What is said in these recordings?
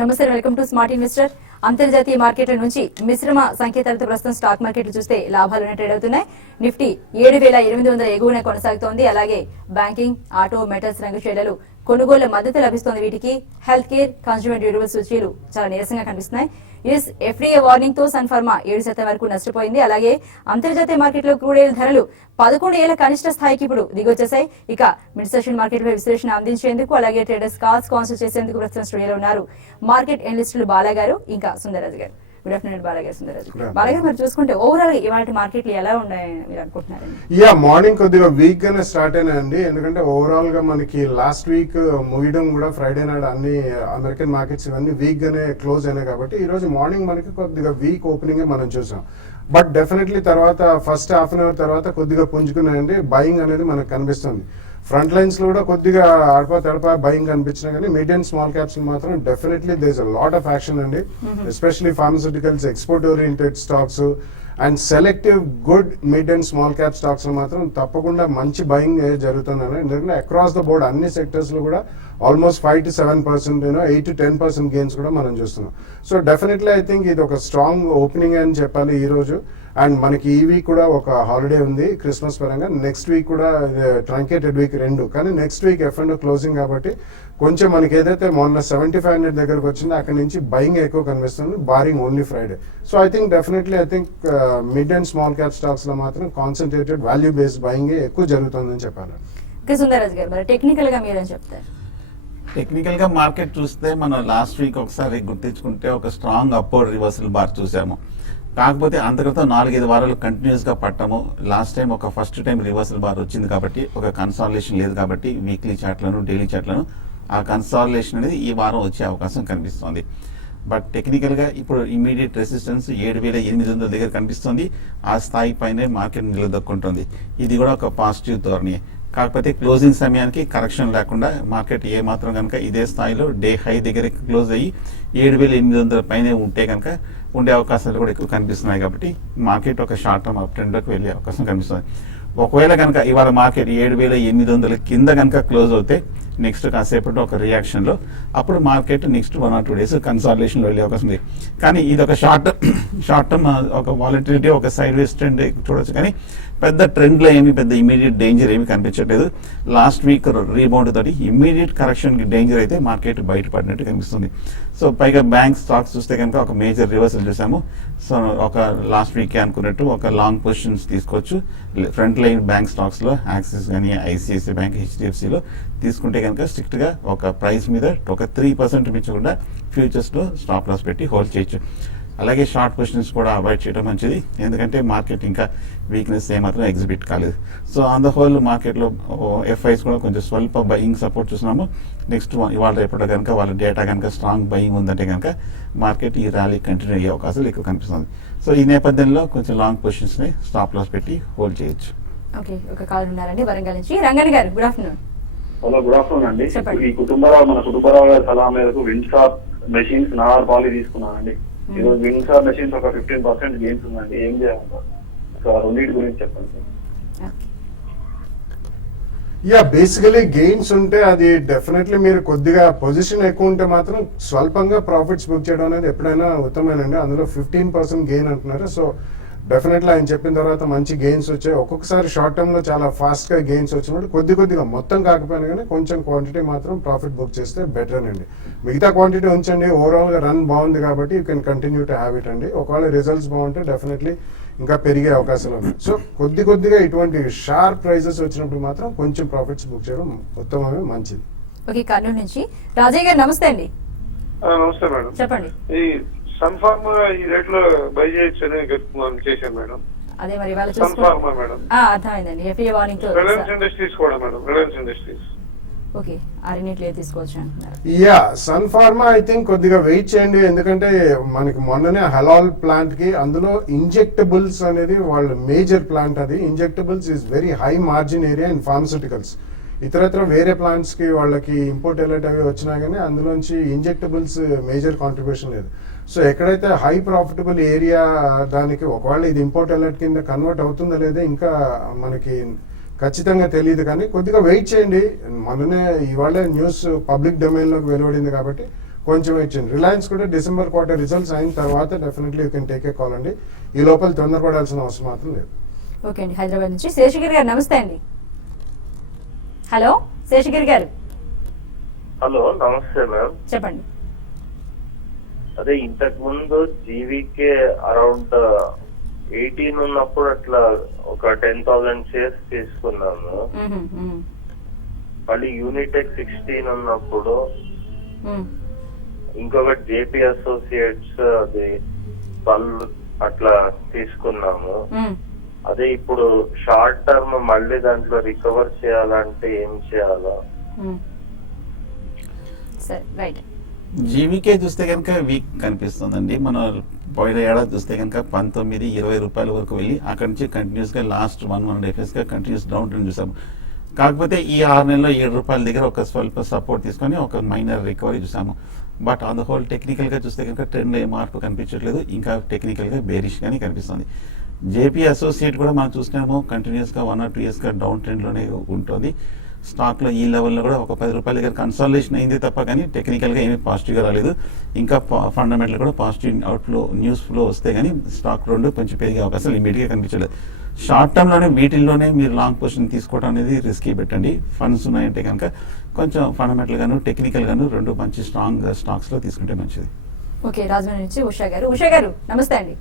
నమస్తే, welcome to smart investor. అంతర్జాతీయ మార్కెట్ల నుంచి మిశ్రమ సంకేతాలతో ప్రస్తుతం స్టాక్ మార్కెట్లు చూస్తే లాభాలునే ట్రేడ్ అవుతున్నాయి. నిఫ్టీ 7,800 ఎగువనే కొనసాగుతోంది. అలాగే బ్యాంకింగ్, ఆటో, మెటల్స్ రంగ షేర్లలో కొనుగోళ్ల మద్దతు లభిస్తోంది. వీటికి హెల్త్ కేర్, కన్స్యూమర్ డ్యూరబుల్ సూచీలు చాలా నీరసంగా కనిపిస్తున్నాయి. యుఎస్ ఎఫ్డీఏ వార్నింగ్ తో సన్ఫార్మా 7% వరకు నష్టపోయింది. అలాగే అంతర్జాతీయ మార్కెట్లో క్రూడ్ ఆయిల్ ధరలు 11 ఏళ్ల కనిష్ట స్థాయికి ఇప్పుడు దిగొచ్చేశాయి. ఇక మిడ్ సెషన్ మార్కెట్ పై విశ్లేషణ అందించేందుకు అలాగే ట్రేడర్స్ కాల్స్ కౌన్సిల్ చేసేందుకు ప్రస్తుతం స్టూడియోలో ఉన్నారు మార్కెట్ ఎనలిస్టులు బాలా గారు, ఇంకా సుందరరాజు గారు. గుడ్ ఆఫ్టర్నూన్ బాలా గారు, సుందరరాజు. బాలా గారు, మరి చూసుకుంటే ఓవరాల్ ఇవాళ మార్కెట్లు ఎలా ఉన్నాయని మీరు అనుకుంటున్నారు? మార్నింగ్ కొద్దిగా వీక్ గానే స్టార్ట్ అయినాయండి. ఎందుకంటే ఓవరాల్ గా మనకి లాస్ట్ వీక్ ముగియడం కూడా ఫ్రైడే నాడు అన్ని అమెరికన్ మార్కెట్స్ ఇవన్నీ వీక్ గానే క్లోజ్ అయినాయి కాబట్టి ఈ రోజు మార్నింగ్ మనకి కొద్దిగా వీక్ ఓపెనింగ్ మనం చూసాం. బట్ డెఫినెట్లీ తర్వాత ఫస్ట్ హాఫ్ అన్ అవర్ తర్వాత కొద్దిగా పుంజుకున్నాయండి. బయింగ్ అనేది మనకు కనిపిస్తుంది. ఫ్రంట్ లైన్స్ లో కూడా కొద్దిగా అడపా తడపా బయింగ్ కనిపించినా కానీ మిడ్ అండ్ స్మాల్ క్యాప్స్ మాత్రం definitely there is a lot of action అండి. Especially pharmaceuticals, export oriented stocks and selective good mid and small cap stocks లో మాత్రం తప్పకుండా మంచి బయింగ్ జరుగుతుందని. ఎందుకంటే అక్రాస్ ద బోర్డ్ అన్ని సెక్టర్స్ లో కూడా ఆల్మోస్ట్ 5 to 7%, 8 to 10% గెయిన్స్ కూడా మనం చూస్తున్నాం. సో డెఫినెట్లీ ఐ థింక్ ఇది ఒక స్ట్రాంగ్ ఓపెనింగ్ అని చెప్పాలి ఈ రోజు. అండ్ మనకి ఈ వీక్ కూడా ఒక హాలిడే ఉంది క్రిస్మస్ పరంగా. నెక్స్ట్ వీక్ కూడా ట్రంకేటెడ్ వీక్ రెండు, కానీ నెక్స్ట్ వీక్ F&O క్లోజింగ్ కాబట్టి కొంచెం మనకి ఏదైతే మొన్న 7,500 దగ్గరకు వచ్చిందో అక్కడ నుంచి బయింగ్ ఎక్కువ కనిపిస్తుంది, barring only Friday. So I think definitely mid and small cap stocks లో మాత్రం కాన్సన్ట్రేటెడ్ వాల్యూ బేస్డ్ బయింగ్ ఎక్కువ జరుగుతుందని చెప్పాలి. సుందరరాజు గారు, మరి టెక్నికల్ గా మీరేం చెప్తారు? టెక్నికల్ గా మార్కెట్ చూస్తే మనం లాస్ట్ వీక్ ఒకసారి గుర్తించుకుంటే ఒక స్ట్రాంగ్ అప్వర్డ్ రివర్సల్ బార్ చూసాము. కాకపోతే అంతక్రితం 4-5 వారాలు కంటిన్యూస్ గా పట్టము. లాస్ట్ టైం ఒక ఫస్ట్ టైం రివర్సల్ బార్ వచ్చింది కాబట్టి ఒక కన్సాలిడేషన్ లేదు కాబట్టి వీక్లీ చార్ట్లను డైలీ చార్ట్లను ఆ కన్సాలిడేషన్ అనేది ఈ వారం వచ్చే అవకాశం కనిపిస్తుంది. బట్ టెక్నికల్ గా ఇప్పుడు ఇమీడియట్ రెసిస్టెన్స్ 7,800 దగ్గర కనిపిస్తుంది. ఆ స్థాయి పైనే మార్కెట్ నిలదొక్కుంటుంది. ఇది కూడా ఒక పాజిటివ్ ధోరణి. కాకపోతే క్లోజింగ్ సమయానికి కరెక్షన్ లేకుండా మార్కెట్ ఏ మాత్రం కనుక ఇదే స్థాయిలో డే హై దగ్గర క్లోజ్ అయ్యి 7,800 పైనే ఉంటే కనుక ఉండే అవకాశాలు కూడా ఎక్కువ కనిపిస్తున్నాయి. కాబట్టి మార్కెట్ ఒక షార్ట్ టర్మ్ అప్ ట్రెండ్లోకి వెళ్ళే అవకాశం కనిపిస్తుంది. ఒకవేళ కనుక ఇవాళ మార్కెట్ 7,800 కింద కనుక క్లోజ్ అవుతే నెక్స్ట్ కాసేపట్లో ఒక రియాక్షన్లో అప్పుడు మార్కెట్ నెక్స్ట్ 1 or 2 days కన్సాలిడేషన్లో వెళ్ళే అవకాశం ఉంది. కానీ ఇది ఒక షార్ట్ టర్మ్ ఒక వాలటిలిటీ, ఒక సైడ్ వేస్ ట్రెండ్ చూడొచ్చు. కానీ పెద్ద ట్రెండ్లో ఏమి పెద్ద ఇమీడియట్ డేంజర్ ఏమి కనిపించట్లేదు. లాస్ట్ వీక్ రీబౌండ్ తోటి ఇమీడియట్ కరెక్షన్కి డేంజర్ అయితే మార్కెట్ బయటపడినట్టు కనిపిస్తుంది. సో పైగా బ్యాంక్ స్టాక్స్ చూస్తే కనుక ఒక మేజర్ రివర్సల్ చూసాము. సో ఒక లాస్ట్ వీక్ అనుకున్నట్టు ఒక లాంగ్ పొజిషన్స్ తీసుకోవచ్చు. ఫ్రంట్ లైన్ బ్యాంక్ స్టాక్స్లో యాక్సిస్ కానీ, ఐసిఐసిఐ బ్యాంక్, హెచ్డిఎఫ్సిలో తీసుకుంటే కనుక స్ట్రిక్ట్గా ఒక ప్రైస్ మీద ఒక 3% మించకుండా ఫ్యూచర్స్లో స్టాప్ లాస్ పెట్టి హోల్డ్ చేయొచ్చు. అలాగే షార్ట్ పొజిషన్స్ కూడా అవాయిడ్ చేయడం మంచిది. ఎందుకంటే మార్కెట్ ఇంకా వీక్నెస్ ఏమాత్రం ఎగ్జిబిట్ కాలేదు. సో ఆన్ ద హోల్ మార్కెట్లో ఎఫ్ఐస్ కూడా కొంచెం స్వల్ప బయింగ్ సపోర్ట్ చూస్తున్నాము. నెక్స్ట్ ఇవాళ రేపటి కనుక వాళ్ళ డేటా కనుక స్ట్రాంగ్ బయింగ్ ఉందంటే కనుక మార్కెట్ ఈ ర్యాలీ కంటిన్యూ అయ్యే అవకాశాలు ఎక్కువ కనిపిస్తుంది. సో ఈ నేపథ్యంలో కొంచెం లాంగ్ పొజిషన్స్ని స్టాప్ లాస్ పెట్టి హోల్డ్ చేయొచ్చు. ఓకే, ఒక కాల్ ఉన్నారండి వరంగల్ నుంచి. రంగన్ గారు, good afternoon. Hello, good afternoon అండి. ఈ మన కుటుంబరావు సలహా మేరకు విండ్సార్ మెషిన్స్ 4 పాలు తీసుకున్నానండి. ఈరోజు విండ్సార్ మెషిన్స్ ఒక 15% గెయిన్స్ ఉందండి. ఏం చేయాలి? రెండింటి గురించి చెప్పండి. బేసికలీ గెయిన్స్ ఉంటే అది డెఫినెట్లీ మీరు కొద్దిగా పొజిషన్ ఎక్కువ ఉంటే మాత్రం స్వల్పంగా ప్రాఫిట్స్ బుక్ చేయడం అనేది ఎప్పుడైనా ఉత్తమేనండి. అందులో 15% గెయిన్ అంటున్నారు. సో డెఫినెట్లీ ఆయన చెప్పిన తర్వాత మంచి గెయిన్స్ వచ్చాయి. ఒక్కొక్కసారి షార్ట్ టర్మ్ లో చాలా ఫాస్ట్ గా గెయిన్స్ వచ్చినప్పుడు కొద్దిగా మొత్తం కాకపోయినా కానీ కొంచెం క్వాంటిటీ మాత్రం ప్రాఫిట్ బుక్ చేస్తే బెటర్ అండి. మిగతా క్వాంటిటీ ఉంచండి. ఓవరాల్ గా రన్ బాగుంది కాబట్టి you can continue to have it అండి. ఒకవేళ రిజల్ట్స్ బాగుంటే డెఫినెట్లీ ఇంకా పెరిగే అవకాశాలు ఉన్నాయి. సో కొద్దిగా ఇటువంటి షార్ప్ ప్రైజెస్ వచ్చినప్పుడు మాత్రం కొంచెం ప్రాఫిట్స్ బుక్ చేయడం ఉత్తమమే, మంచిది. ఓకే, కర్నూలు నుంచి రాజయ్య గారు, నమస్తే అండి. నమస్తే మేడం. చెప్పండి. ఈ సన్ఫార్మా ఈ రేట్ లో బై చేయొచ్చు అని చేశాను మేడం. అదే మరి ఇవాళ సన్ఫార్మా మేడం అర్థమైందండి. ఎఫ్ఏ వార్నింగ్ తో రిలయన్స్ ఇండస్ట్రీస్ కూడా మేడం. రిలయన్స్ ఇండస్ట్రీస్ ఓకే, అన్నిట్లో తీసుకోవచ్చు అంటున్నారు. సన్ ఫార్మా ఐ థింక్ కొద్దిగా వెయిట్ చేయండి. ఎందుకంటే మనకి మొన్ననే హలాల్ ప్లాంట్ కి అందులో ఇంజెక్టబుల్స్ అనేది వాళ్ళ మేజర్ ప్లాంట్. అది injectables is very high margin area in pharmaceuticals. ఇతరత్ర వేరే ప్లాంట్స్ కి వాళ్ళకి ఇంపోర్ట్ ఎలర్ట్ అవి వచ్చినా కానీ అందులోంచి ఇంజెక్టబుల్స్ మేజర్ కాంట్రిబ్యూషన్ లేదు. సో ఎక్కడైతే హై ప్రాఫిటబుల్ ఏరియా దానికి ఒకవేళ ఇది ఇంపోర్ట్ అలర్ట్ కింద కన్వర్ట్ అవుతుందా లేదా ఇంకా మనకి ఖచ్చితంగా తెలియదు. కానీ కొద్దిగా వెయిట్ చేయండి. మననే ఇవాళ న్యూస్ పబ్లిక్ డొమైన్ లోకి వెలువడింది కాబట్టి కొంచెం ఇచ్చింది. రిలయన్స్ కూడా డిసెంబర్ క్వార్టర్ రిజల్ట్స్ అయిన తర్వాత definitely you can take a call అండి. ఈ లోపల తొందరపడాల్సిన అవసరం మాత్రం లేదు. ఓకే అండి, హైదరాబాద్ నుంచి శేషగిరి గారు నమస్తే అండి. హలో శేషగిరి గారు. హలో నమస్తే మ్యామ్. చెప్పండి. అదే ఇంతకు ముందు జీవీకే అరౌండ్ 18 ఉన్నప్పుడు అట్లా ఒక 10,000 షేర్స్ తీసుకున్నాను. మళ్ళీ యూనిటెక్ 16 ఉన్నప్పుడు ఇంకొకటి జేపీ అసోసియేట్స్ అది 12 అట్లా తీసుకున్నాము. అదే ఇప్పుడు షార్ట్ టర్మ్ మళ్ళీ దాంట్లో రికవర్ చేయాలంటే ఏం చేయాలో? సరే రైట్. జీవీకే చూస్తే కనుక వీక్ కనిపిస్తుందండి. మనం పోయిన ఏడాది చూస్తే కనుక 19-20 రూపాయల వరకు వెళ్ళి అక్కడి నుంచి కంటిన్యూస్గా లాస్ట్ 1.5 డేస్గా కంటిన్యూస్ డౌన్ ట్రెండ్ చూసాము. కాకపోతే ఈ 6 నెలల్లో 7 రూపాయల దగ్గర ఒక స్వల్ప సపోర్ట్ తీసుకొని ఒక మైనర్ రికవరీ చూసాము. బట్ ఆన్ ద హోల్ టెక్నికల్గా చూస్తే కనుక ట్రెండ్ ఏ మార్పు కనిపించట్లేదు, ఇంకా టెక్నికల్గా బేరిష్గానే కనిపిస్తుంది. జేపీ అసోసియేట్ కూడా మనం చూసినాము కంటిన్యూస్గా 1 or 2 ఇయర్స్గా డౌన్ ట్రెండ్లోనే ఉంటుంది. స్టాక్లో ఈ లెవెల్లో కూడా ఒక 10 రూపాయల దగ్గర కన్సాలిడేషన్ అయింది తప్ప కానీ టెక్నికల్గా ఏమీ పాజిటివ్గా రాలేదు. ఇంకా ఫండమెంటల్ కూడా పాజిటివ్ అవుట్ఫ్లో న్యూస్ ఫ్లో వస్తే కానీ స్టాక్ రెండు కొంచెం పెరిగే అవకాశాలు ఇమీడియట్గా కనిపించలేదు. షార్ట్ టర్మ్లోనే వీటిల్లోనే మీరు లాంగ్ పొజిషన్ తీసుకోవడం అనేది రిస్కీ పెట్టండి. ఫండ్స్ ఉన్నాయంటే కనుక కొంచెం ఫండమెంటల్గాను టెక్నికల్గాను రెండు మంచి స్ట్రాంగ్ స్టాక్స్లో తీసుకుంటే మంచిది. ఓకే, రాజమండ్రి నుంచి ఉషా గారు. ఉషా గారు నమస్తే అండి.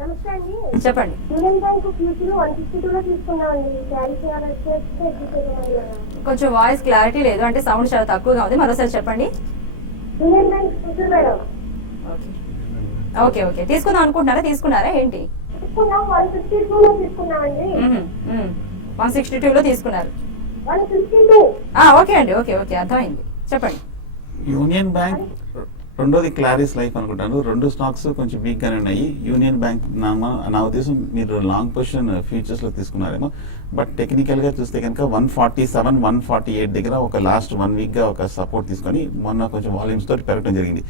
నమస్తే అండి. చెప్పండి. యూనియన్ బ్యాంక్ ఫ్యూచర్ 152 లో తీసుకున్నామండి. క్యారీ చేయాలంటే కొంచెం వాయిస్ క్లారిటీ లేదు, అంటే సౌండ్ చాలా తక్కువగా ఉంది. మరోసారి చెప్పండి. Union bank future madam. Okay okay, తీసుకుందాం అనుకుంటున్నారా? తీసుకున్నారా ఏంటి? తీసుకున్నాం. 152 లో తీసుకున్నామండి. 162 లో తీసుకున్నారు. 152. ఓకే అండి, ఓకే ఓకే, అర్థమైంది. చెప్పండి. యూనియన్ బ్యాంక్ రెండోది క్లారిస్ లైఫ్ అనుకుంటాను. రెండు స్టాక్స్ కొంచెం వీక్ గానే ఉన్నాయి. యూనియన్ బ్యాంక్ నా ఉద్దేశం మీరు లాంగ్ పొజిషన్ ఫ్యూచర్స్ లో తీసుకున్నారేమో. బట్ టెక్నికల్ గా చూస్తే కనుక 147, 148 దగ్గర ఒక లాస్ట్ 1 వీక్ గా ఒక సపోర్ట్ తీసుకొని మొన్న కొంచెం వాల్యూమ్స్ తోటి పెరగడం జరిగింది.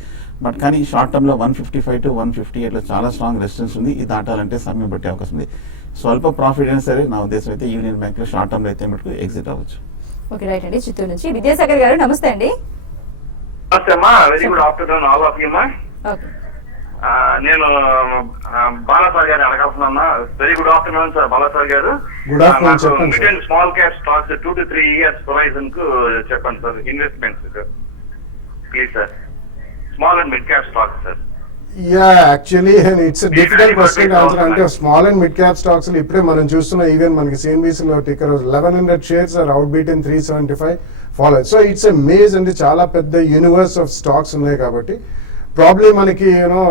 బట్ కానీ షార్ట్ టర్మ్ లో 155 to 158 లో చాలా స్ట్రాంగ్ రెసిస్టెన్స్ ఉంది. ఇది దాటాలంటే సమయం పట్టే అవకాశం ఉంది. స్వల్ప ప్రాఫిట్ అయినా సరే నా ఉద్దేశం అయితే యూనియన్ బ్యాంక్ లో షార్ట్ టర్మ్ లో అయితే మటుకు ఎగ్జిట్ అవ్వచ్చు. ఓకే రైట్ అండి. చిత్తూరు నుంచి విద్యాసాగర్ గారు నమస్తే అండి. నమస్తే అమ్మా. Very good afternoon all of you అమ్మా. నేను బాలాసార్ గారిని అడగాల్సిన. Very good afternoon sir Bala sir గారు. గుడ్ ఆఫ్టర్నూన్ చెప్పండి. Mid and small cap stocks 2 to 3 years horizon కు చెప్పండి సార్. Investments please sir. Small and mid cap stocks sir. Actually it's difficult question answer. అంటే స్మాల్ అండ్ మిడ్ క్యాప్ స్టాక్స్ ఇప్పుడే మనం చూస్తున్న ఈవెన్ మనకి CNBC లో ticker 1100 shares are out beaten 375 follow. So it's a maze అంటే చాలా పెద్ద యూనివర్స్ ఆఫ్ స్టాక్స్ ఉన్నాయి కాబట్టి ప్రాబ్లమ్ మనకి యూనో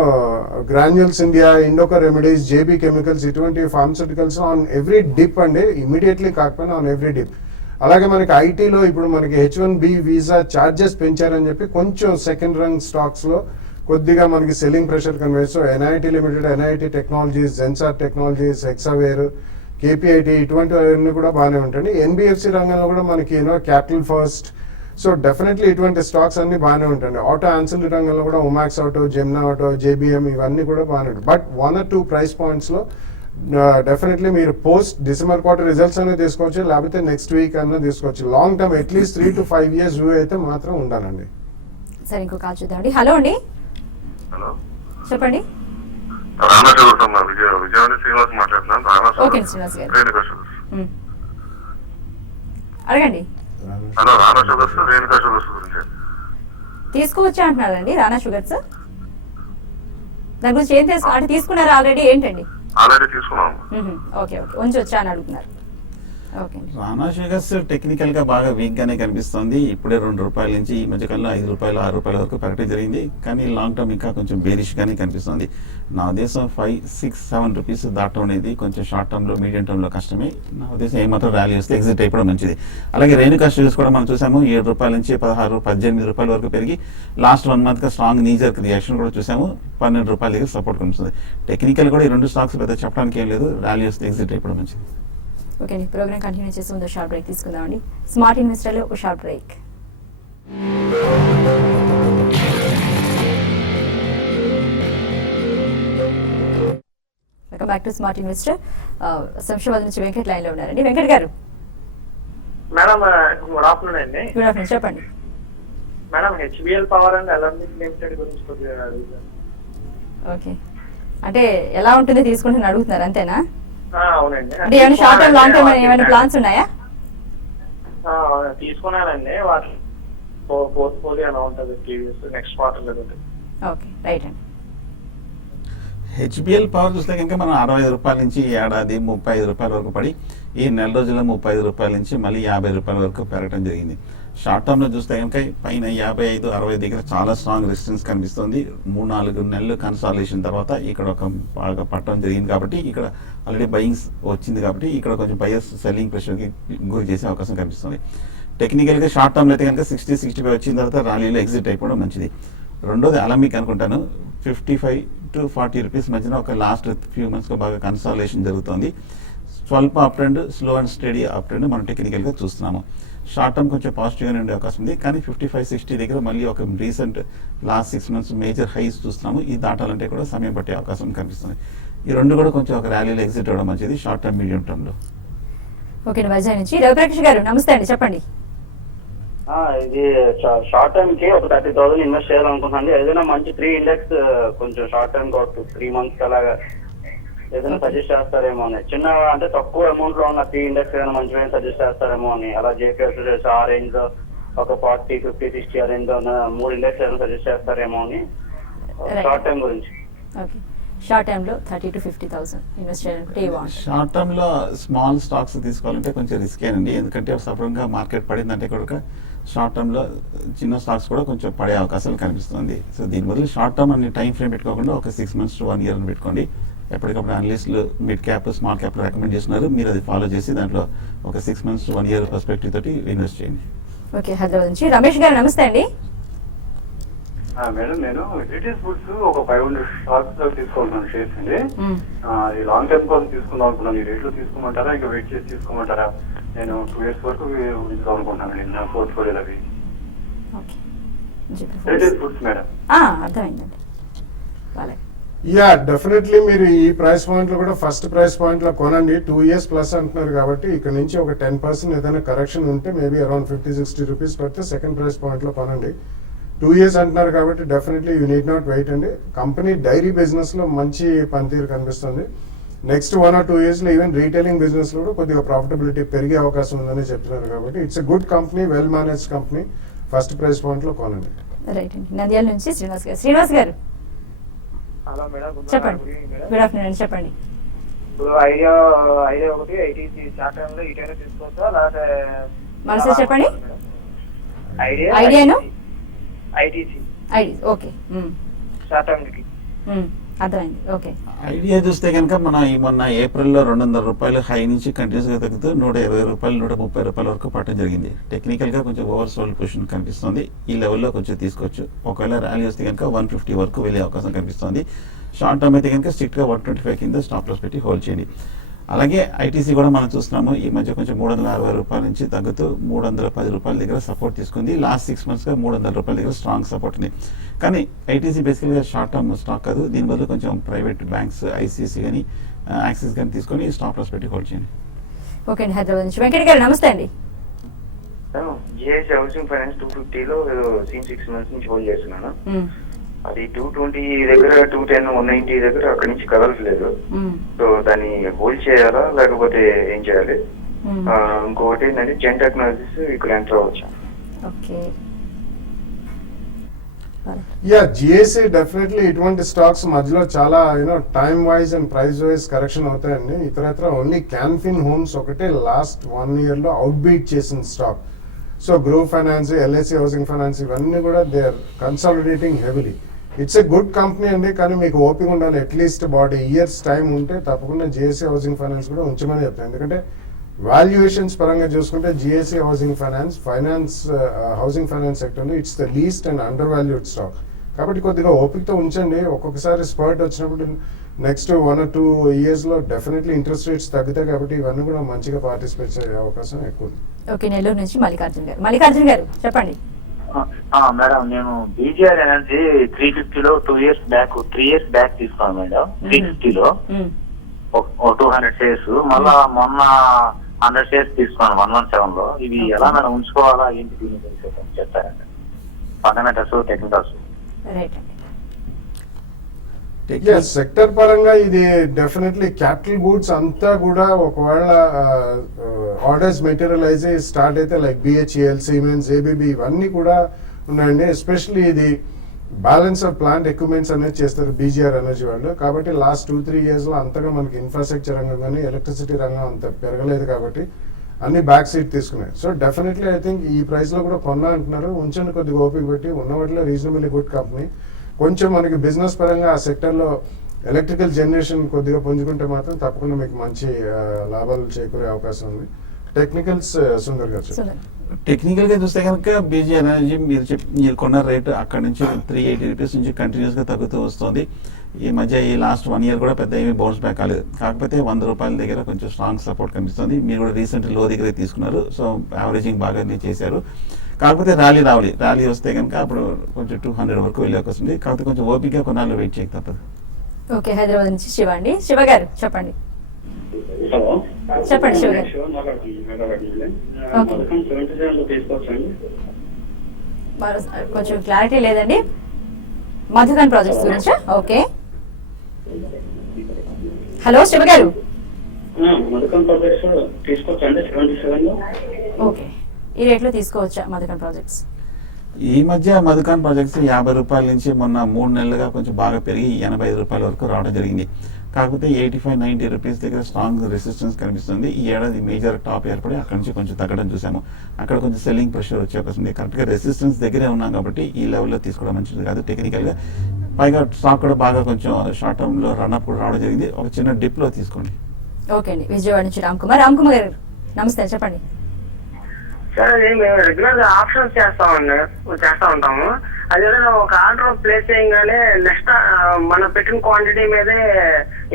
గ్రాన్యూల్స్ ఇండియా, ఇండోకా రెమెడీస్, జేబీ కెమికల్స్ ఇటువంటి ఫార్మస్యూటికల్స్ ఆన్ ఎవ్రీ డిప్ అండి, ఇమీడియట్లీ కాకపోయినా ఆన్ ఎవ్రీ డిప్. అలాగే మనకి ఐటీలో ఇప్పుడు మనకి H1B వీసా ఛార్జెస్ పెంచారని చెప్పి కొంచెం సెకండ్ రంగ్ స్టాక్స్ లో కొద్దిగా మనకి సెల్లింగ్ ప్రెషర్ కనిపిస్తుంది. So NIT limited, NIT technologies, Zensar technologies, Hexaware, KPIT ఇటువంటివన్నీ కూడా బాగానే ఉంటాయి. NBFC రంగంలో కూడా మనకి క్యాపిటల్ ఫస్ట్. సో డెఫినెట్లీ ఇటువంటి స్టాక్స్ అన్ని బాగానే ఉంటాయి. ఆటో ఆన్సిలరీ రంగంలో కూడా ఉమాక్స్ ఆటో, జెమ్నా ఆటో, JBM ఇవన్నీ కూడా బాగానే ఉంటాయి. బట్ 1 or 2 ప్రైస్ పాయింట్స్ లో డెఫినెట్లీ మీరు పోస్ట్ డిసెంబర్ క్వార్టర్ రిజల్ట్స్ అనేది తీసుకోవచ్చు, లేకపోతే నెక్స్ట్ వీక్ అన్నా తీసుకోవచ్చు. Long term at least 3 to 5 years view అయితే మాత్రం ఉండాలండి. సరే, ఇంకో కాల్ చూద్దామండి. హలో అండి. హలో చెప్పండి. రానా షుగర్స్ అమ్మా. విజయవాడ శ్రీనివాస్ మాట్లాడుతున్నాను. ఓకే శ్రీనివాస్ గారు అడగండి. హలో, రానా షుగర్స్, రేణుకా షుగర్స్ గురించి తీసుకోవచ్చా అంటున్నారండి రానా షుగర్స్. దాని గురించి ఏం తెలుసు అంటే తీసుకున్నారా ఆల్రెడీ ఏంటండి? ఆల్రెడీ తీసుకున్నాం. ఓకే ఓకే, ఉంచొచ్చా అని అడుగుతున్నారు. ఓకే అండి. రానా షుగర్స్ టెక్నికల్ గా బాగా వీక్ గానే కనిపిస్తుంది. ఇప్పుడే 2 రూపాయల నుంచి ఈ మధ్యకాలంలో 5 రూపాయలు 6 రూపాయల వరకు పెరగడం జరిగింది. కానీ లాంగ్ టర్మ్ ఇంకా కొంచెం బేరిష్ గానే కనిపిస్తుంది. నా ఉద్దేశం 5, 6, 7 రూపీస్ దాటం అనేది కొంచెం షార్ట్ టర్మ్ లో మీడియం టర్మ్ లో కష్టమే. నా ఉద్దేశం ఏమాత్రం ర్యాలీ వస్తే ఎగ్జిట్ అయిపోవడం మంచిది. అలాగే రేణుకా షుగర్స్ కూడా మనం చూసాము 7 రూపాయల నుంచి 16, 18 రూపాయల వరకు పెరిగి లాస్ట్ 1 month గా స్ట్రాంగ్ నీజర్ రియాక్షన్ కూడా చూసాము. 12 రూపాయల దగ్గర సపోర్ట్ కనిపిస్తుంది. టెక్నికల్ కూడా ఈ రెండు స్టాక్స్ పెద్ద చెప్పడానికి ఏం లేదు, ర్యాలీ వస్తే ఎగ్జిట్ అయిపోవడం మంచిది. ఓకే అండి, ప్రోగ్రామ్ కంటిన్యూ చేసే ముందు షార్ట్ బ్రేక్ తీసుకుందామండి. స్మార్ట్ ఇన్వెస్టర్లో ఒక short break. Welcome back to smart investor. Shamshabad నుంచి వెంకట్ లైన్ లో ఉన్నారండి. వెంకట్ గారు. మేడం గుడ్ ఆఫ్టర్నూన్ అండి. గుడ్ ఆఫ్టర్నూన్, చెప్పండి. Madam HBL power and Alembic limited గురించి కొద్దిగా అడుగుతాను. ఓకే, అంటే ఎలా ఉంటుంది తీసుకుంటే అడుగుతున్నారు అంతేనా? అవునండి. అంటే ఏమైనా షార్ట్ టర్మ్ లాంగ్ టర్మ్ ఏమైనా ప్లాన్స్ ఉన్నాయా? తీసుకున్నానండి. వాటి పోర్ట్ఫోలియో ఎలా ఉంటుంది ప్రీవియస్ నెక్స్ట్ క్వార్టర్ ఉంటుంది. ఓకే, రైట్ అండి. హెచ్బిఎల్ పవర్ చూస్తే కనుక మనం 65 రూపాయల నుంచి ఏడాది 35 రూపాయల వరకు పడి ఈ నెల రోజుల్లో 35 రూపాయల నుంచి మళ్ళీ 50 రూపాయల వరకు పెరగడం జరిగింది. షార్ట్ టర్మ్ లో చూస్తే కనుక పైన 55-60 దగ్గర చాలా స్ట్రాంగ్ రెసిస్టెన్స్ కనిపిస్తుంది. 3-4 నెలలు కన్సాలిడేషన్ తర్వాత ఇక్కడ ఒక బాగా పట్టడం జరిగింది కాబట్టి ఇక్కడ ఆల్రెడీ బయింగ్స్ వచ్చింది కాబట్టి ఇక్కడ కొంచెం బయర్స్ సెల్లింగ్ ప్రెషర్కి గురి చేసే అవకాశం కనిపిస్తుంది. టెక్నికల్గా షార్ట్ టర్మ్లో అయితే కనుక 60-65 వచ్చిన తర్వాత ర్యాలీలో ఎగ్జిట్ అయిపోవడం మంచిది. రెండోది అలమిక్ అనుకుంటాను 55 to 40 రూపీస్ మధ్యన ఒక లాస్ట్ ఫ్యూ మంత్స్గా బాగా కన్సాలిడేషన్ జరుగుతుంది. స్వల్ప up trend, slow and study up trend మనం టెక్నికల్గా చూస్తున్నాము. షార్ట్ టర్మ్ కొంచెం పాజిటివ్గానే ఉండే అవకాశం ఉంది, కానీ 55-60 దగ్గర మళ్ళీ ఒక recent last 6 months major highs చూస్తున్నాము. ఈ దాటాలంటే కూడా సమయం పట్టే అవకాశం కనిపిస్తుంది. ఈ రెండు కూడా కొంచెం ఒక ర్యాలీలో ఎగ్జిట్ అవ్వడం మంచిది షార్ట్ టర్మ్ మీడియం టర్మ్లో. ఓకే, వైజాగ్ నుంచి రవిప్రకాష్ గారు నమస్తే అండి, చెప్పండి. ఇది షార్ట్ టర్మ్ కి ఒక 30,000 ఇన్వెస్ట్ చేయాలనుకుంటున్నాను. ఏదైనా మంచి 3 ఇండెక్స్ కొంచెం షార్ట్ టర్మ్ 3 months అలాగా ఏదైనా సజెస్ట్ చేస్తారేమో అని, చిన్న అంటే తక్కువ అమౌంట్ లో ఉన్న 3 ఇండెక్స్ ఏదైనా మంచిగా సజెస్ట్ చేస్తారేమో అని. అలా జేపీఎస్ ఆ రేంజ్ లో ఒక 40, 50, 60 ఆ రేంజ్ లో ఉన్న 3 ఇండెక్స్ ఏదైనా సజెస్ట్ చేస్తారేమో అని షార్ట్ టర్మ్ గురించి. షార్ట్ టర్మ్ లో 30,000 to 50,000 ఇన్వెస్ట్ చేయాలంటే షార్ట్ టర్మ్ లో స్మాల్ స్టాక్స్ తీసుకోవాలంటే కొంచెం రిస్క్ అండి, ఎందుకంటే సడన్ గా మార్కెట్ పడిందంటే కూడా షార్ట్ టర్మ్ లో చిన్న స్టాక్స్ కూడా కొంచెం పడే అవకాశాలు కనిపిస్తుంది. సో దీని బదులు షార్ట్ టర్మ్ అన్ని టైం ఫ్రేమ్ పెట్టుకోకుండా ఒక 6 months to 1 year అని పెట్టుకోండి. ఎప్పటికప్పుడు అనలిస్టులు mid cap, small cap recommend చేస్తున్నారు, మీరు అది ఫాలో చేసి దాంట్లో ఒక 6 months to 1 year పర్స్పెక్టివ్ తోటి ఇన్వెస్ట్ చేయండి. ఓకే, హైదరాబాద్ నుంచి రమేష్ గారు నమస్తే అండి. మేడం, నేను రిటైల్ ఫుడ్స్ ఒక 500 స్టాక్స్ తీసుకోవాలన్నాను షేర్స్ అండి. ఈ లాంగ్ టర్మ్ కోసం తీసుకుందాం అనుకున్నాను. ఈ రేట్లో తీసుకోమంటారా, ఇంకా వెయిట్ చేసి తీసుకోమంటారా? నేను 2 years వరకు తీసుకోవాలనుకుంటున్నాను నా పోర్ట్ఫోలియోలో అవి రిటైల్ ఫుడ్స్. మేడం అర్థమైందండి. యా, డెఫినెట్లీ మీరు ఈ ప్రైస్ పాయింట్ లో కూడా ఫస్ట్ ప్రైస్ పాయింట్ లో కొనండి. 2 years ప్లస్ అంటున్నారు కాబట్టి ఇక్కడ నుంచి ఒక 10% ఏదైనా కరెక్షన్ ఉంటే మేబీ అరౌండ్ 50-60 రూపీస్ పడితే సెకండ్ ప్రైస్ పాయింట్ లో కొనండి. 2 years అంటున్నారు కాబట్టి definitely you need not wait అండి. కంపెనీ డైరీ బిజినెస్ లో మంచి పనితీరు కనిపిస్తుంది. నెక్స్ట్ 1 or 2 years లో ఈవెన్ రీటైలింగ్ బిజినెస్ లో కూడా కొద్దిగా ప్రాఫిటబిలిటీ పెరిగే అవకాశం ఉందని చెప్తున్నారు కాబట్టి it's a good company, well manage company. First price point లో కొనండి. రైట్ అండి. నంద్యాల నుంచి శ్రీనివాస్ గారు హలో మేడం, చెప్పండి. గుడ్ ఆఫ్టర్నూన్, చెప్పండి. ఇప్పుడు ఐడియా ఒకటి ఐటీసీ షార్ట్ టర్మ్ లో ఇటైనా తీసుకోవచ్చా లేకపోతే మనసు చెప్పండి. ఐడియాను ఐటీసీ ఓకే, షార్ట్ టర్మ్ కి అర్థమైంది. ఓకే, ఐడియా చూస్తే కనుక మనం ఈ మొన్న ఏప్రిల్లో 200 రూపాయలు హై నుంచి కంటిన్యూస్గా తగ్గుతూ 120 రూపాయలు 130 రూపాయల వరకు పట్టడం జరిగింది. టెక్నికల్గా కొంచెం ఓవర్ సోల్డ్ పొజిషన్ కనిపిస్తుంది. ఈ లెవెల్లో కొంచెం తీసుకోవచ్చు. ఒకవేళ ర్యాలీ వస్తే కనుక 150 వరకు వెళ్ళే అవకాశం కనిపిస్తుంది. షార్ట్ టర్మ్ అయితే కనుక స్ట్రిక్ట్గా 125 కింద స్టాప్ లాస్ పెట్టి హోల్డ్ చేయండి. అలాగే ఐటీసీ కూడా మనం చూస్తున్నాము ఈ మధ్య కొంచెం 360 రూపాయల నుంచి తగ్గుతూ 310 రూపాయల దగ్గర సపోర్ట్ తీసుకుంది. లాస్ట్ 6 monthsగా 300 రూపాయల దగ్గర స్ట్రాంగ్ సపోర్ట్ ఉంది. కానీ ఐటీసీ బేసికల్గా షార్ట్ టర్మ్ స్టాక్ కాదు. దీని బదులు కొంచెం ప్రైవేట్ బ్యాంక్స్ ఐసిఐసి కానీ యాక్సిస్ కానీ తీసుకొని స్టాప్ లాస్ పెట్టి హోల్డ్ చేయండి. ఓకే అండి. హైదరాబాద్ నుంచి వెంకట గారు నమస్తే అండి. జిఐసి హౌసింగ్ ఫైనాన్స్ 250లో 6 months నుంచి హోల్డ్ చేస్తున్నాను. అది 220 దగ్గర, 210, 190 దగ్గర అక్కడి నుంచి కదలట్లేదు. సో దాన్ని హోల్డ్ చేయాలా లేకపోతే ఏం చేయాలి? ఇంకొకటి ఏంటంటే జెన్ టెక్నాలజీస్ ఇక్కడ ఎంటర్ అవ్వచ్చు. యా, జిఎస్సి డెఫినెట్లీ ఇటువంటి స్టాక్స్ మధ్యలో చాలా time wise and price wise correction అవుతాయండి. ఇతరత్ర ఓన్లీ క్యాన్ఫిన్ హోమ్స్ ఒకటే లాస్ట్ 1 year లో అవుట్ బీట్ చేసిన స్టాక్. So group finance, LIC housing finance ఇవన్నీ కూడా they are consolidating heavily. It's a good company అండి, కానీ మీకు ఓపిక ఉండాలి. అట్లీస్ట్ బాడీ ఇయర్స్ టైం ఉంటే తప్పకుండా జిఎస్సి హౌసింగ్ ఫైనాన్స్ కూడా ఉంచమని చెప్తాను. ఎందుకంటే వాల్యుయేషన్స్ పరంగా చూసుకుంటే జిఎస్సి హౌసింగ్ ఫైనాన్స్ సెక్టర్లో it's the least and under valued stock. కాబట్టి కొద్దిగా ఓపికతో ఉంచండి. ఒక్కొక్కసారి స్పర్ట్ వచ్చినప్పుడు నెక్స్ట్ 1 or 2 years లో డెఫినెట్లీ ఇంట్రెస్ట్ రేట్స్ తగ్గుతాయి కాబట్టి ఇవన్నీ కూడా మంచిగా పార్టిసిపేట్ చేసే అవకాశం ఎక్కువ ఉంది. ఓకే, నెల్లూరు నుంచి మల్లికార్జున్ గారు చెప్పండి. మేడం, నేను బీజీఆర్ ఎనర్జీ 350లో 2 years బ్యాక్ తీసుకున్నాను మేడం. 350లో 200 shares, మళ్ళా మొన్న 100 shares తీసుకున్నాను 117లో. ఇవి ఎలా మనం ఉంచుకోవాలా ఏంటి చెప్తారండి? Fundamentals technicals. రైట్ అండి. సెక్టర్ పరంగా ఇది డెఫినెట్లీ క్యాపిటల్ గూడ్స్ అంతా కూడా ఒకవేళ ఆర్డర్స్ మెటీరియలైజ్ స్టార్ట్ అయితే లైక్ బిహెచ్ఈఎల్, సిమెన్స్, ఏబిబి ఇవన్నీ కూడా ఉన్నాయండి. ఎస్పెషల్లీ ఇది బ్యాలెన్స్ ఆఫ్ ప్లాంట్ ఎక్విప్మెంట్స్ అనేది చేస్తారు బీజీఆర్ ఎనర్జీ వాళ్ళు. కాబట్టి లాస్ట్ 2-3 years లో అంతగా మనకి ఇన్ఫ్రాస్ట్రక్చర్ రంగం కానీ ఎలక్ట్రిసిటీ రంగం అంత పెరగలేదు కాబట్టి అన్ని బ్యాక్ సీట్ తీసుకున్నాయి. సో డెఫినెట్లీ ఐ థింక్ ఈ ప్రైస్ లో కూడా కొన్నా అంటున్నారు. ఉంచండి, కొద్దిగా ఓపిక పెట్టి. ఉన్న వాటిలో రీజనబుల్లీ గుడ్ కంపెనీ. కొంచెం మనకి బిజినెస్ పరంగా ఆ సెక్టర్లో ఎలక్ట్రికల్ జనరేషన్ కొద్దిగా పుంజుకుంటే మాత్రం తప్పకుండా మీకు మంచి లాభాలు చేకూరే అవకాశం ఉంది. టెక్నికల్స్ సుందర్ గారు చెప్పండి. టెక్నికల్ గా చూస్తే కనుక బీజీ ఎనర్జీ మీరు కొన్న రేటు అక్కడ నుంచి 380 రూపీస్ నుంచి కంటిన్యూస్ గా తగ్గుతూ వస్తుంది. ఈ మధ్య ఈ లాస్ట్ 1 year కూడా పెద్ద ఏమీ బౌన్స్ బ్యాక్ కాలేదు. కాకపోతే 100 రూపాయల దగ్గర కొంచెం స్ట్రాంగ్ సపోర్ట్ కనిపిస్తుంది. మీరు కూడా రీసెంట్ లో దగ్గర తీసుకున్నారు, సో యావరేజింగ్ బాగా చేశారు. కాకపోతే ర్యాలీ వస్తే కనుక అప్పుడు కొంచెం 200 వరకు వెళ్ళే అవకాశం ఉంది. కాకపోతే కొంచెం ఓపిక కొన్నాళ్ళు వెయిట్ చేయక తప్పదు. ఓకే, హైదరాబాద్ నుంచి శివ అండి. శివ గారు చెప్పండి. చెప్పండి శివ గారు. కొంచెం క్లారిటీ లేదండి. మధుకన్ ప్రాజెక్ట్స్ గురించా? ఓకే, హలో శివ గారు. ఓకే, ఈ రేట్లో తీసుకోవచ్చా మధుకన్ ప్రాజెక్ట్స్? ఈ మధ్య మధుకాన్ ప్రాజెక్ట్స్ 50 రూపాయల నుంచి మొన్న 3 నెలలుగా కొంచెం బాగా పెరిగి 85 రూపాయల వరకు రావడం జరిగింది. కాకపోతే 85-90 రూపీస్ దగ్గర స్ట్రాంగ్ రెసిస్టెన్స్ కనిపిస్తుంది. ఈ ఏడాది మేజర్ టాప్ ఏర్పడి అక్కడ నుంచి కొంచెం తగ్గడం చూసాము. అక్కడ కొంచెం సెల్లింగ్ ప్రెషర్ వచ్చే అవకాశం ఉంది. కరెక్ట్గా రెసిస్టెన్స్ దగ్గరే ఉన్నాం కాబట్టి ఈ లెవెల్లో తీసుకోవడం మంచిది కాదు టెక్నికల్గా. పైగా స్టాక్ కూడా బాగా కొంచెం షార్ట్ టర్మ్లో రన్అప్ కూడా రావడం జరిగింది. ఒక చిన్న డిప్లో తీసుకోండి. ఓకే అండి. విజయవాడ నుంచి రామ్ కుమార్ గారు నమస్తే, చెప్పండి. సార్ అది మేము రెగ్యులర్ గా ఆప్షన్స్ చేస్తా ఉంటాము. అది ఏదైనా ఒక ఆర్డర్ ప్లేస్ చేయగానే నెక్స్ట్ మనం పెట్టిన క్వాంటిటీ మీదే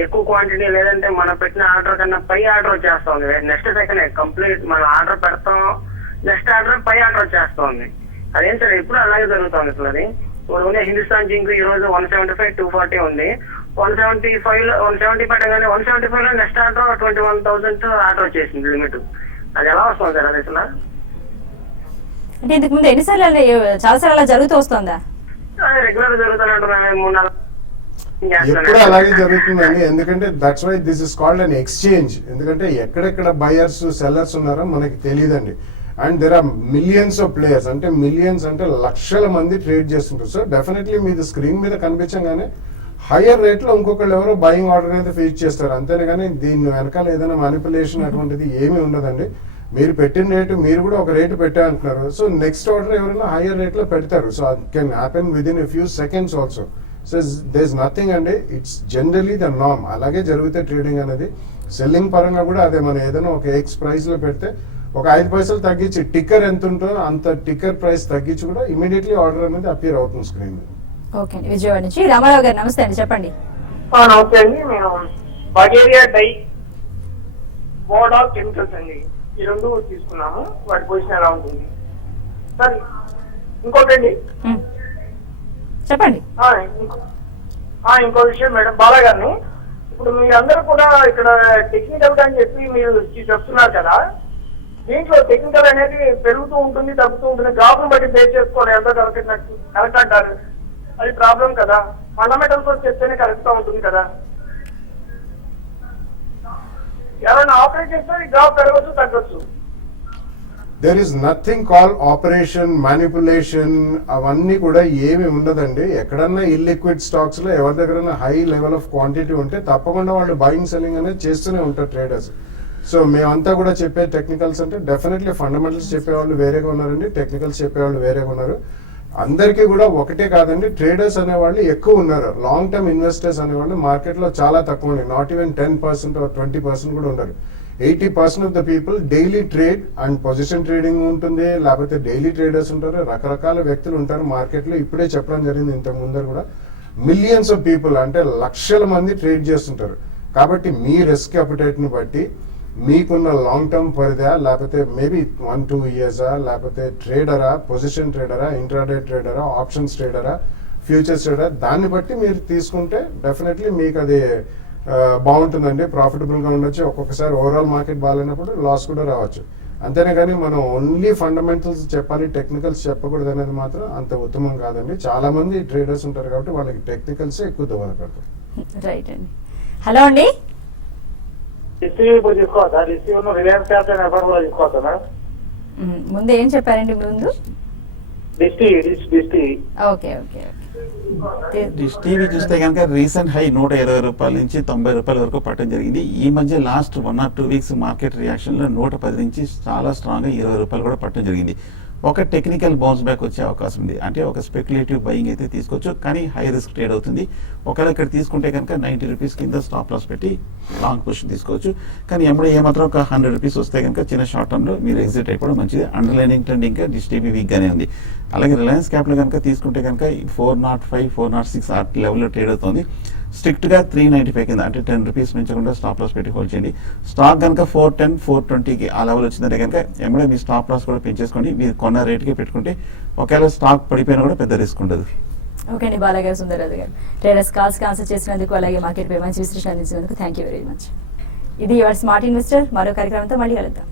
ఎక్కువ క్వాంటిటీ లేదంటే మనం పెట్టిన ఆర్డర్ కన్నా పై ఆర్డర్ వచ్చేస్తుంది. నెక్స్ట్ సెకండ్ కంప్లీట్ మనం ఆర్డర్ పెడతాం, నెక్స్ట్ ఆర్డర్ పై ఆర్డర్ వచ్చేస్తుంది. అదేం సార్ ఎప్పుడు అలాగే జరుగుతుంది సార్. అది ఇప్పుడు హిందుస్థాన్ జింక్ ఈ రోజు 175, 240 ఉంది. 170 పెట్టగానే 175 లో నెక్స్ట్ ఆర్డర్ 21,000 ఆర్డర్ వచ్చేసింది లిమిట్. అది ఎలా వస్తుంది సార్ అది అసలు? అంటే ఇంతకు ముందు ఎన్నిసార్లు చాలా సార్లు అలా జరుగుతూ వస్తుందా? రెగ్యులర్ జరుగుతున్నట్టు ఎప్పుడు అలాగే జరుగుతుందండి. ఎందుకంటే that's why this is called an exchange. ఎందుకంటే ఎక్కడెక్కడ బయర్స్ సెల్లర్స్ ఉన్నారో మనకి తెలియదండి. And there are millions of players, అంటే మిలియన్స్ అంటే లక్షల మంది ట్రేడ్ చేస్తుంటారు. సో డెఫినెట్లీ మీది స్క్రీన్ మీద కనిపించగానే హయ్యర్ రేట్లో ఇంకొకళ్ళు ఎవరో బయింగ్ ఆర్డర్ అయితే ఫీచ్ చేస్తారు. అంతేనే కానీ దీని వెనకాల ఏదైనా మ్యానిపులేషన్ అటువంటిది ఏమీ ఉండదండి. మీరు పెట్టిన రేటు మీరు కూడా ఒక రేటు పెట్టా అంటున్నారు. సో నెక్స్ట్ ఆర్డర్ ఎవరైనా హయ్యర్ రేట్లో పెడతారు. సో అది can happen within a few seconds also. So there is nothing అండి, ఇట్స్ జనరలీ ద నార్మ్. అలాగే జరిగితే ట్రేడింగ్ అనేది సెల్లింగ్ పరంగా కూడా అదే. మనం ఏదైనా ఒక ఎక్స్ ప్రైస్ లో పెడితే ఒక 5 పైసలు తగ్గించి టిక్కర్ ఎంత ఉంటుందో అంత టిక్కర్ ప్రైస్ తగ్గించి కూడా ఇమీడియట్లీ ఆర్డర్ అనేది అపియర్ అవుతుంది స్క్రీన్ మీద. ఓకే అండి. విజయవాడ నుంచి రామారావు గారు నమస్తే అండి, చెప్పండి. నమస్తే అండి. నేను బగేరియా డై మోడాల్ కెమికల్స్ అండి, ఈ 2 తీసుకున్నాము. వాటి పొజిషన్ ఎలా ఉంటుంది సార్? ఇంకోటండి చెప్పండి. ఇంకో విషయం మేడం, బాలా గారిని ఇప్పుడు మీరందరూ కూడా ఇక్కడ టెక్నికల్ అని చెప్పి మీరు చెప్తున్నారు కదా, దీంట్లో టెక్నికల్ అనేది పెరుగుతూ ఉంటుంది తగ్గుతూ ఉంటుంది, గ్రాఫ్ను బట్టి బేస్ చేసుకోవాలి. ఎంత కరెక్ట్ అంటారు? అది ప్రాబ్లం కదా. ఫండమెంటల్స్ చెప్తేనే కరెక్ట్ గా ఉంటుంది కదా. ఎవరైనా ఆపరేట్ చేస్తే గ్రాఫ్ పెరగచ్చు తగ్గచ్చు. There is nothing call operation manipulation అవన్నీ కూడా ఏమి ఉండదండి. ఎక్కడన్నా ఇల్లిక్విడ్ స్టాక్స్ లో ఎవరి దగ్గర హై లెవెల్ ఆఫ్ క్వాంటిటీ ఉంటే తప్పకుండా వాళ్ళు బయింగ్ సెల్లింగ్ అనేది చేస్తూనే ఉంటారు ట్రేడర్స్. సో మేమంతా కూడా చెప్పే టెక్నికల్స్ అంటే డెఫినెట్లీ ఫండమెంటల్స్ చెప్పేవాళ్ళు వేరేగా ఉన్నారండి, టెక్నికల్స్ చెప్పేవాళ్ళు వేరేగా ఉన్నారు. అందరికీ కూడా ఒకటే కాదండి, ట్రేడర్స్ అనేవాళ్ళు ఎక్కువ ఉన్నారు. లాంగ్ టర్మ్ ఇన్వెస్టర్స్ అనేవాళ్ళు మార్కెట్లో చాలా తక్కువ ఉన్నాయి. నాట్ ఈవెన్ 10% or 20% కూడా ఉండరు. 80% of the people daily trade and position trading ఉంటుంది, లేకపోతే డైలీ ట్రేడర్స్ ఉంటారు, రకరకాల వ్యక్తులు ఉంటారు మార్కెట్లో. ఇప్పుడే చెప్పడం జరిగింది ఇంతకు ముందర కూడా, మిలియన్స్ ఆఫ్ పీపుల్ అంటే లక్షల మంది ట్రేడ్ చేస్తుంటారు. కాబట్టి మీ రిస్క్ అపిటైట్ని బట్టి మీకున్న లాంగ్ టర్మ్ పరిధా, లేకపోతే మేబీ 1-2 ఇయర్సా, లేకపోతే ట్రేడరా, పొజిషన్ ట్రేడరా, ఇంట్రాడే ట్రేడరా, ఆప్షన్స్ ట్రేడరా, ఫ్యూచర్స్ ట్రేడరా, దాన్ని బట్టి మీరు తీసుకుంటే డెఫినెట్లీ మీకు అది బాగుంటుందండి, ప్రాఫిటబుల్గా ఉండొచ్చు. ఒక్కొక్కసారి ఓవరాల్ మార్కెట్ బాగాలేనప్పుడు లాస్ కూడా రావచ్చు. అంతేనే కానీ మనం ఓన్లీ ఫండమెంటల్స్ చెప్పాలి, టెక్నికల్స్ చెప్పకూడదు అనేది మాత్రం అంత ఉత్తమం కాదండి. చాలా మంది ట్రేడర్స్ ఉంటారు కాబట్టి వాళ్ళకి టెక్నికల్స్ ఎక్కువ దోహదపడతాయి. రైట్ అండి. హలో అండి. ఇప్పుడు తీసుకోవచ్చా? రిసీవ్ రిలయన్స్ క్యాపిటల్ ఎఫర్ కూడా తీసుకోవచ్చా మేడం? ముందు ఏం చెప్పారండి ముందు? డిస్టీ. ఓకే ఓకే డిష్ టీవీ చూస్తే కనుక రీసెంట్ హై 120 రూపాయల నుంచి 90 రూపాయల వరకు పట్టడం జరిగింది. ఈ మధ్య last 1 or 2 weeks market reaction లో 110 నుంచి చాలా స్ట్రాంగ్ గా 20 రూపాయలు కూడా పట్టడం జరిగింది. ఒక టెక్నికల్ బౌన్స్ బ్యాక్ వచ్చే అవకాశం ఉంది. అంటే ఒక స్పెక్యులేటివ్ బయింగ్ అయితే తీసుకోవచ్చు, కానీ హై రిస్క్ ట్రేడ్ అవుతుంది. ఒకవేళ ఇక్కడ తీసుకుంటే కనుక 90 రూపీస్ కింద స్టాప్ లాస్ పెట్టి లాంగ్ పొజిషన్ తీసుకోవచ్చు. కానీ ఎప్పుడు ఏమాత్రం ఒక 100 రూపీస్ వస్తే కనుక చిన్న షార్ట్ టర్మ్ లో మీరు ఎగ్జిట్ అయిపోవడం మంచిది. అండర్లైనింగ్ ట్రెండ్ ఇంకా డిష్ టీవీ వీక్ గానే ఉంది. అలాగే రిలయన్స్ క్యాపిటల్ కనుక తీసుకుంటే కనుక 405, 406 ఆ లెవెల్లో ట్రేడ్ అవుతుంది. స్ట్రిక్ట్ గా 395 కింద అంటే 10 రూపీస్ మించకుండా స్టాప్ లాస్ పెట్టి హోల్డ్ చేయండి. స్టాక్ కనుక 410, 420కి ఆ లెవెల్ వచ్చిందంటే కనుక ఎమ్మడే మీ స్టాప్ లాస్ కూడా పెంచేసుకోండి. మీరు కొన్న రేట్కి పెట్టుకుంటే ఒకవేళ స్టాక్ పడిపోయినా కూడా పెద్ద రిస్క్ ఉండదు. ఓకే అండి. బాలాగారు, సుందరరాజు గారు ట్రేడర్స్ కాల్స్కి ఆన్సర్ చేసినందుకు, అలాగే మార్కెట్ పై మంచి విశ్లేషణ అందించినందుకు థ్యాంక్ యూ వెరీ మచ్. ఇది యువర్ స్మార్ట్ ఇన్వెస్టర్. మరో కార్యక్రమంతో మళ్ళీ కలుద్దాం.